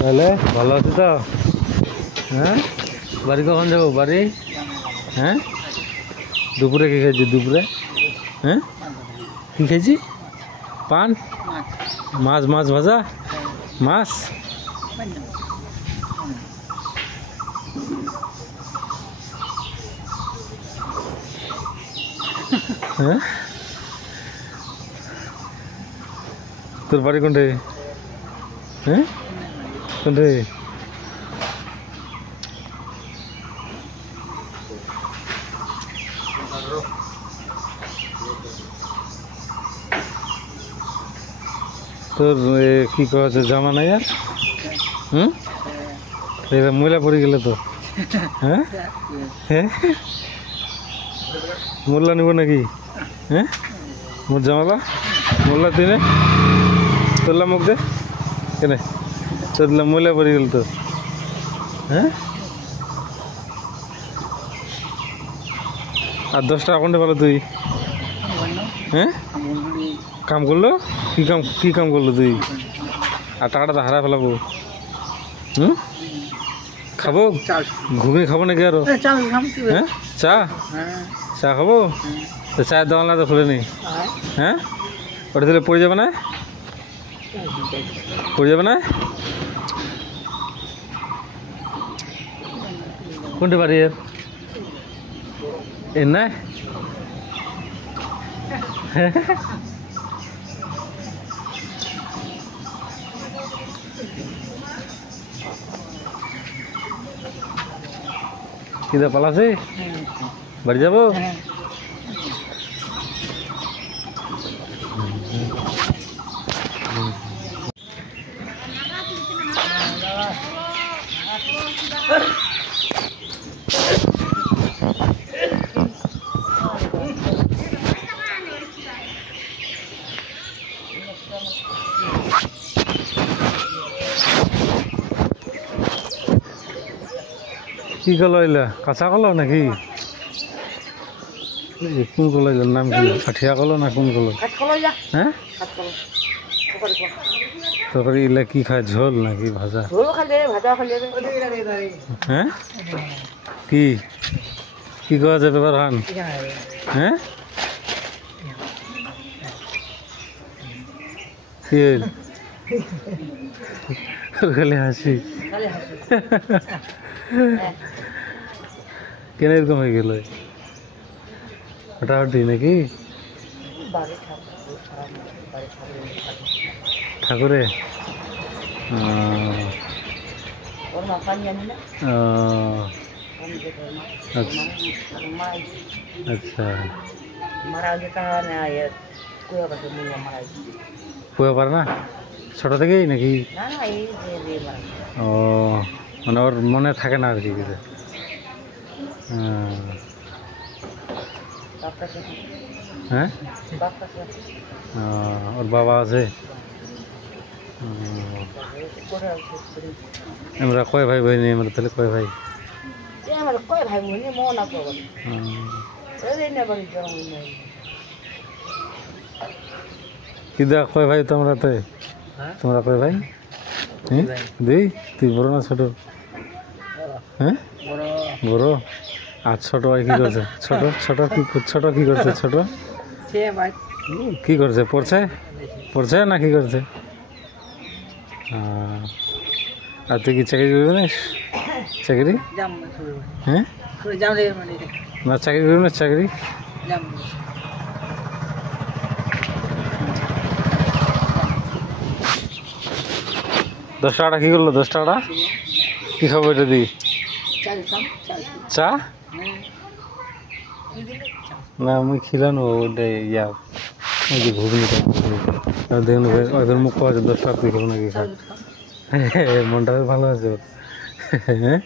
তাহলে ভালো আছে তো? হ্যাঁ, বাড়ি কখন যাবো? বাড়ি হ্যাঁ, দুপুরে কি খেয়েছি? দুপুরে হ্যাঁ কি খেয়েছি? পান, মাছ, মাছ ভাজা, মাছ। হ্যাঁ, তোর বাড়ি কোনটে? হ্যাঁ, কোনটে? তোর কি কছে জামা নাই আর? এটা ময়লা পড়ে গেলে তো। হ্যাঁ হ্যাঁ, মোল্লা নিব নাকি? হ্যাঁ, মোর জামালা মোল্লা তুই নে, তোরলা মুখ দে কেনে, তোর ময়লা পড়ে গেল তো। হ্যাঁ, আর 10 টাকা কোনটা পেলো তুই? হ্যাঁ, কাম করলো কি কাম করলো তুই? আর টাকাটা তো হারা ফেলাবো। খাবো ঘুগনি খাবো নাকি আরো? হ্যাঁ, চা চা খাবো তো? চায়ের দোকানটা তো খুলে নি। হ্যাঁ, ওটা দিলে পড়ে যাবে না? পড়ে যাবে না? কোনটা বাড়ি এর না? কিদা পালাছে? বাড়ি যাবো? কি কলো এলা? কাঁচা কলো নাকি? কোন কলো এলার নাম কি? কাঠিয়া কলো না কোন কলো? হ্যাঁ, তরকারি এলা কি খায়? ঝোল নাকি ভাজা? হ্যাঁ, কি কি করা যাবে ব্যাপার হান? হ্যাঁ, কি খালি হাসি? কেন এরকম হয়ে গেল? হঠাৎই নাকি? ঠাকুরে আচ্ছা, পুয়া পারে না ছোট থেকেই নাকি? ও, মানে ওর মনে থাকে না আর কি কিছু? হ্যাঁ, ওর বাবা আছে? আমরা কয় ভাই বোন? আমরা তাহলে কয় ভাই? কিদা কয় ভাই তোমরা? তো তোমরা কয় ভাই? দুই। তুই বড় না ছোট? হ্যাঁ, বড়। আর ছোট ভাই কি করছে? ছোট ছোট কি ছোট কি করছে? ছোট কি করছে? পড়ছে? পড়ছে না কি করছে? আর তুই কি চাকরি করবি না? চাকরি? হ্যাঁ, না চাকরি করবি না? চাকরি 10 টাকাটা কি করলো? 10 টাকাটা কি খাবো এটা দিই? চা না আমি খিলাম ওটা ইয়া ওই যে ঘুগনিটা দেখুন ওদের মুখ আছে 10 টাকা তুই খাবো নাকি? খা, মনটা ভালো আছে। হ্যাঁ,